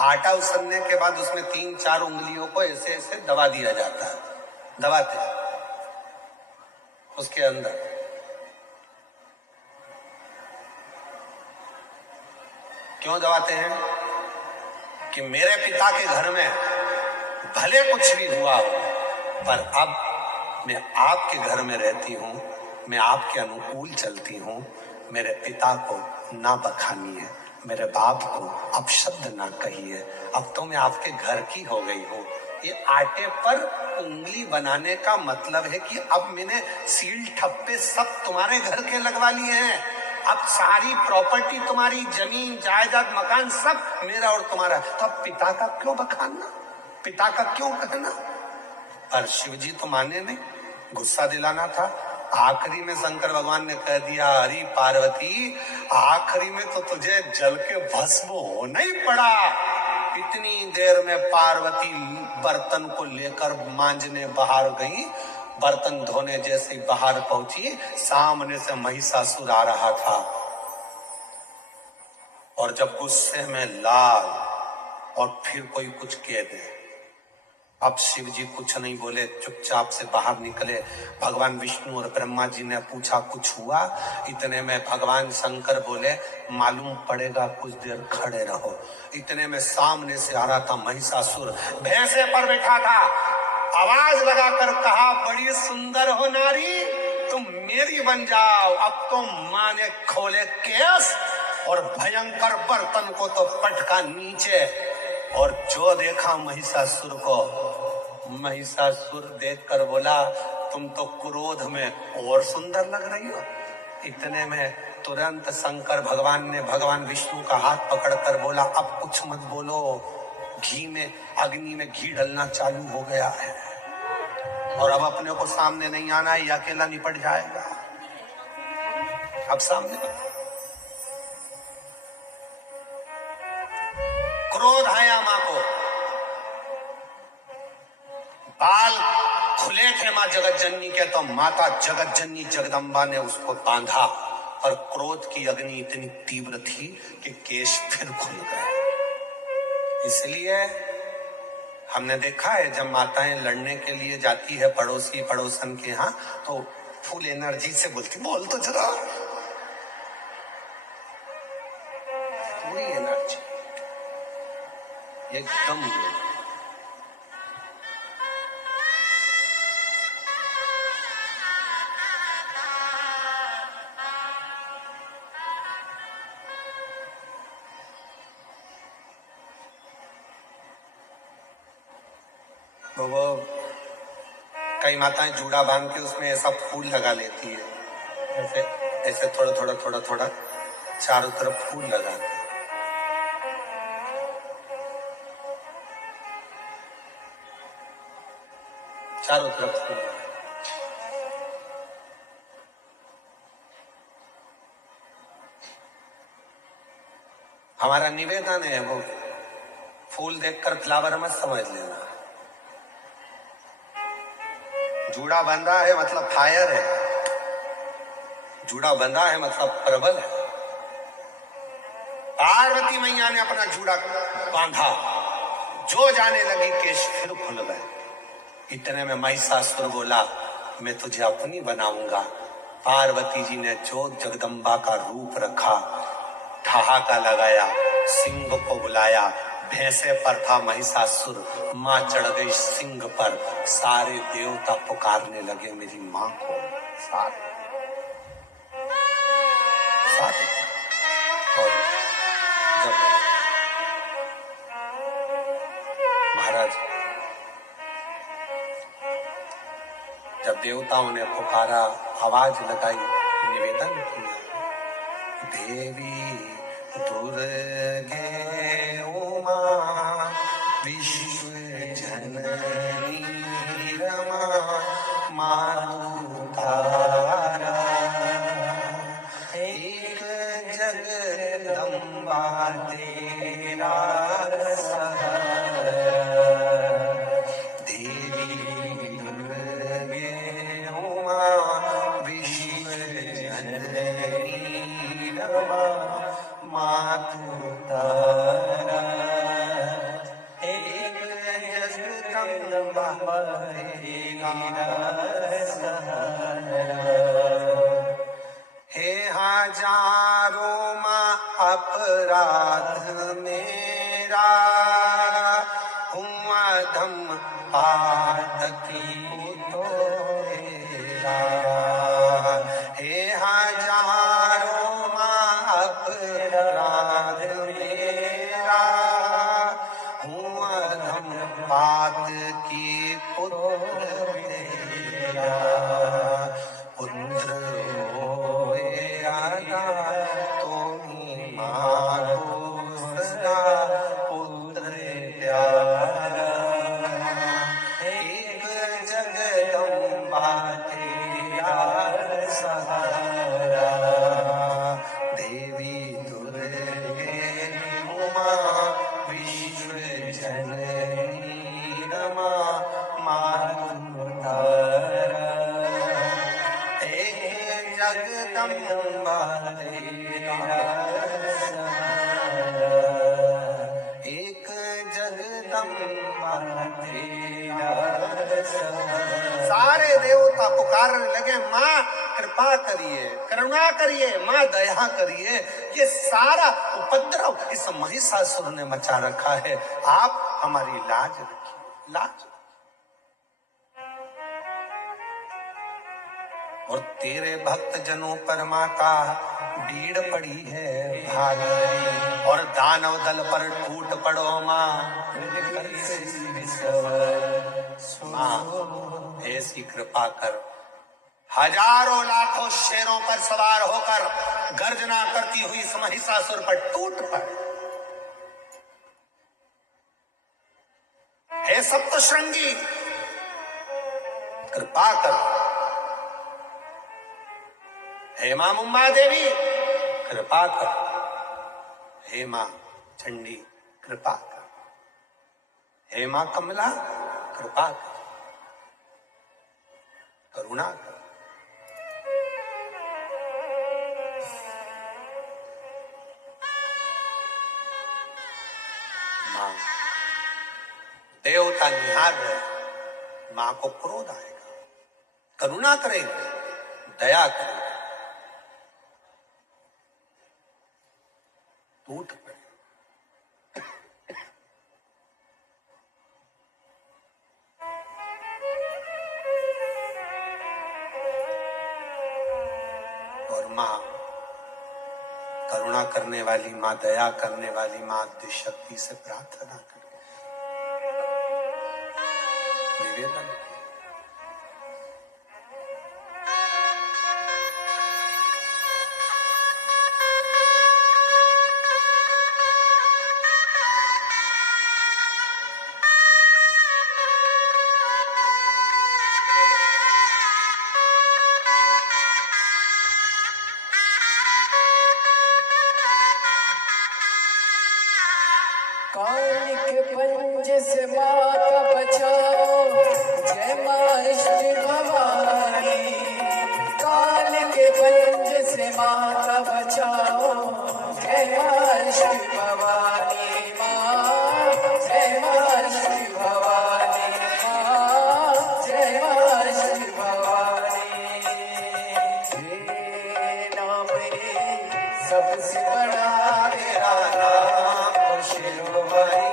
आटा उसनने के बाद उसमें 3-4 उंगलियों को ऐसे ऐसे दबा दिया जाता है, दबाते हैं उसके अंदर। क्यों दबाते हैं? कि मेरे पिता के घर में भले कुछ भी हुआ हो, पर अब मैं आपके घर में रहती हूं, मैं आपके अनुकूल चलती हूं। मेरे पिता को ना बखानिए, मेरे बाप को अपशब्द ना कहिए, अब तो मैं आपके घर की हो गई हूँ। ये आटे पर उंगली बनाने का मतलब है कि अब मैंने सील ठप्पे सब तुम्हारे घर के लगवा लिए हैं, अब सारी प्रॉपर्टी तुम्हारी, जमीन जायदाद मकान सब मेरा और तुम्हारा। तो अब पिता का क्यों बखानना, पिता का क्यों कहना? पर शिव जी तो माने नहीं, गुस्सा दिलाना था। आखिरी में शंकर भगवान ने कह दिया, अरे पार्वती आखिरी में तो तुझे जल के भस्म होना ही पड़ा। इतनी देर में पार्वती बर्तन को लेकर मांजने बाहर गई। बर्तन धोने जैसे बाहर पहुंची, सामने से महिषासुर आ रहा था, और जब गुस्से में लाल और फिर कोई कुछ कह दे। अब शिव जी कुछ नहीं बोले, चुपचाप से बाहर निकले। भगवान विष्णु और ब्रह्मा जी ने पूछा कुछ हुआ? इतने में भगवान शंकर बोले, मालूम पड़ेगा, कुछ देर खड़े रहो। इतने में सामने से आ रहा था महिषासुर, भैंसे पर बैठा था। आवाज लगाकर कहा, बड़ी सुंदर हो नारी, तुम मेरी बन जाओ। अब तो माँ ने खोले केस और भयंकर बर्तन को तो पटका नीचे, और जो देखा महिषासुर को, महिषासुर देखकर बोला, तुम तो क्रोध में और सुंदर लग रही हो। इतने में तुरंत शंकर भगवान ने भगवान विष्णु का हाथ पकड़कर बोला, अब कुछ मत बोलो, घी में, अग्नि में घी डलना चालू हो गया है, और अब अपने को सामने नहीं आना है, अकेला निपट जाएगा। अब सामने क्रोध आया मां को, बाल खुले थे मां जगत जननी के, तो माता जगत जननी जगदम्बा ने उसको बांधा, और क्रोध की अग्नि इतनी तीव्र थी कि केश फिर खुल गए। इसलिए हमने देखा है जब माताएं लड़ने के लिए जाती है पड़ोसी पड़ोसन के यहाँ, तो फुल एनर्जी से बोलती, बोल तो जरा, पूरी एनर्जी एकदम। तो वो कई माताएं जूड़ा बांध के उसमें ऐसा फूल लगा लेती है, ऐसे ऐसे थोड़ा थोड़ा थोड़ा थोड़ा चारों तरफ फूल लगाते हैं। चारों तरफ फूल लगाते। हमारा निवेदन है, वो फूल देखकर फ्लावर मत समझ लेना। जूड़ा बंधा है मतलब फायर है, जूड़ा बंधा है मतलब प्रबल है। पार्वती मैया ने अपना जूड़ा बांधा, जो जाने लगी केश फिर खुल गए। इतने में महिषासुर बोला, मैं तुझे अपनी बनाऊंगा। पार्वती जी ने जो जगदम्बा का रूप रखा, ठहाका लगाया, सिंह को बुलाया। भैंसे पर था महिषासुर, मां चढ़ गई सिंह पर। सारे देवता पुकारने लगे मेरी मां को। सारे सारे और जब महाराज, जब देवताओं ने पुकारा, आवाज लगाई, निवेदन किया, देवी दुर्गे उमा विश्व जननी रमा मातु तारा, एक जगदम्बा तेरा सहारा। देवी दुर्गे उमा विश्व जननी रमा मातु तारा, एक जगदम्बा तेरा सहारा। हे हजारों मां अपराध मेरा, हुआ धम पातकी तो तेरा। हे हजारों मां अपराध मेरा, हुआ धम पात की पुत्र तेरा। पुत्र होए आना तुम्ही मारो सदा, पुत्र प्यारा। एक जगदम्बा तेरा सहारा, देवी दुर्गे उमा विश्व जननी रमा मातु तारा। एक जगदम्बा तेरा सहारा, एक जगदम्बा तेरा सहारा। सारे देवता पुकारने लगे, मां कृपा करिए, करुणा करिए, मां दया करिए। ये सारा उपद्रव इस महिषासुर ने मचा रखा है, आप हमारी लाज रखिए, लाज। और तेरे भक्त जनों पर माता भीड़ पड़ी है भारी, और दानव दल पर टूट पड़ो मां। मां ऐसी कृपा कर, हजारों लाखों शेरों पर सवार होकर गर्जना करती हुई इस महिषासुर पर टूट पड़। हे सप्तशृंगी कृपा कर, हे मां मुंबा देवी कृपा कर, हे मां चंडी कृपा कर, हे मां कमला कृपा कर, करुणा कर। मां देवता निहार रहे, मां को क्रोध आएगा, करुणा करेगी, दया करेगी, टूट पड़े। और मां करुणा करने वाली, मां दया करने वाली, मां आद्य शक्ति से प्रार्थना करे, निवेदन किया। काल के पंजे से माता बचाओ, जय मां श्री भवानी। काल के पंजे से माता बचाओ, जय मां श्री भवानी माँ, जय मां श्री भवानी माँ, जय मां श्री भवानी। हे नाम रे सबसे बड़ा तेरा नाम शिरोमणि,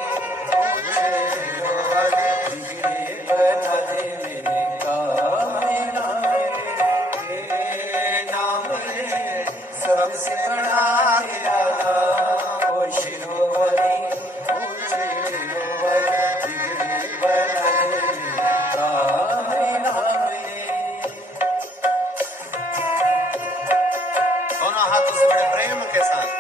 ऊंचे शिरोमणि, बिगड़े बना दे मेरे काम। हे नाम रे सबसे बड़ा तेरा नाम, ओ शिरोमणि, ऊंचे शिरोमणि, बिगड़े बना दे मेरे काम। नाम रे दोनों हाथ उस बड़े प्रेम के साथ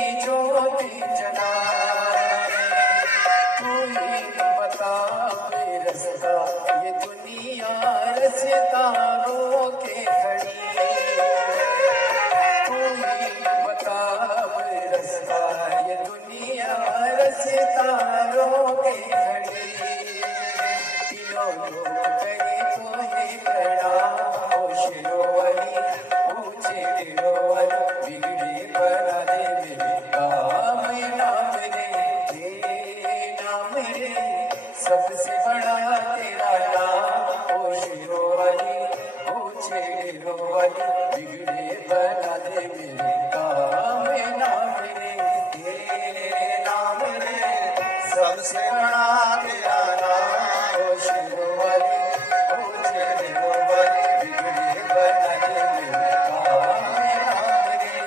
की ज्योति जलाए। तू ही बता बेरस्ता ये दुनिया रचता रोके खड़ी है। तू ही बता बेरस्ता ये दुनिया रचता रोके खड़ी है। तीनों लोग करे तो ही प्रणाम ओ शिरोवली ऊंचे तिरोवल बिगड़े बना दे मेरे काम नाम रे नाम रे सबसे बड़ा तेरा नाम ओ शिरोवली ऊंचे तिरोवल बिगड़े बना दे मेरे काम नाम रे नाम रे सबसे बड़ा तेरा नाम ओ शिरोवली ऊंचे तिरोवल बिगड़े बना दे मेरे काम नाम रे।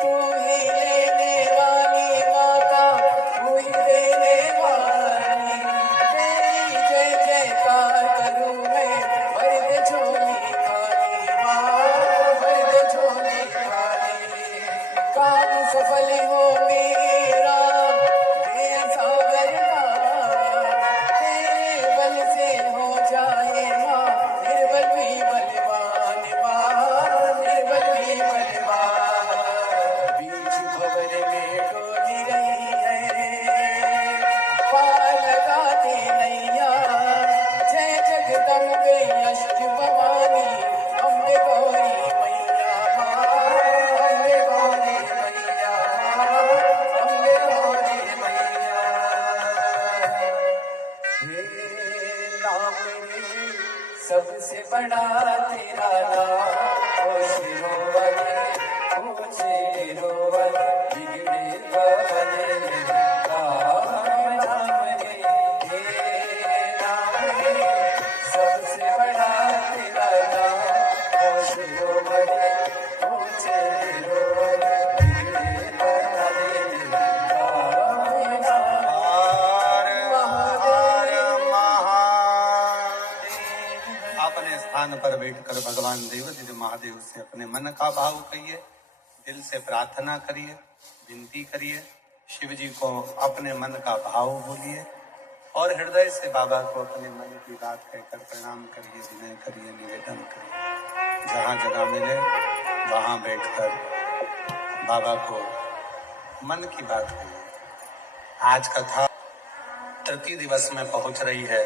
तू ही लेने वाली माता तू ही देने वाली तेरी जय जयकार करूं मैं भर दे झोली खाली माँ भर दे झोली खाली। काम सफल हो मेरा दे सागर का तेरे बल से हो जाए माँ निर्बल भी बलवान माँ निर्बल भी बलवान। बीच भंवर में डोली रही है पार लगा दे नैया जय जगदम्बे अष्ट भवानी अम्बे गौरी मैया माँ अम्बे गौरी मैया माँ अम्बे गौरी मैया। हे नाम रे सबसे बड़ा तेरा नाम ओ शिरोवली ऊंचे तिरोवल बिगड़े बने काम नाम रे नाम रे सबसे बड़ा तेरा नाम ओ शिरोवली ऊंचे तिरोवल बिगड़े बने काम नाम अपने स्थान पर बैठकर भगवान देवाधिदेव महादेव से अपने मन का भाव कहिए, दिल से प्रार्थना करिए, विनती करिए, शिव जी को अपने मन का भाव बोलिए और हृदय से बाबा को अपने मन की बात कहकर प्रणाम करिए, विनय करिए, निवेदन करिए। जहाँ जगह मिले वहाँ बैठकर बाबा को मन की बात कहिए। आज कथा तृतीय दिवस में पहुंच रही है।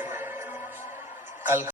कल